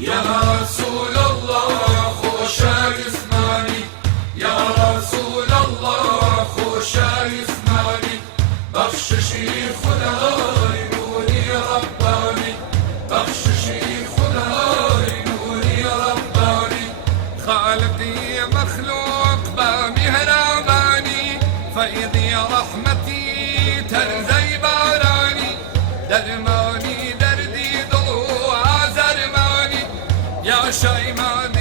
يا رسول الله خوشا يسمعني، يا رسول الله خوشا يسمعني، بخششي خداي نوري رباني، بخششي خداي نوري رباني. خالقي مخلوق بمهرباني، فيضي رحمتي تنزي باراني، درماني دردي ضوء زرماني، يا شيمان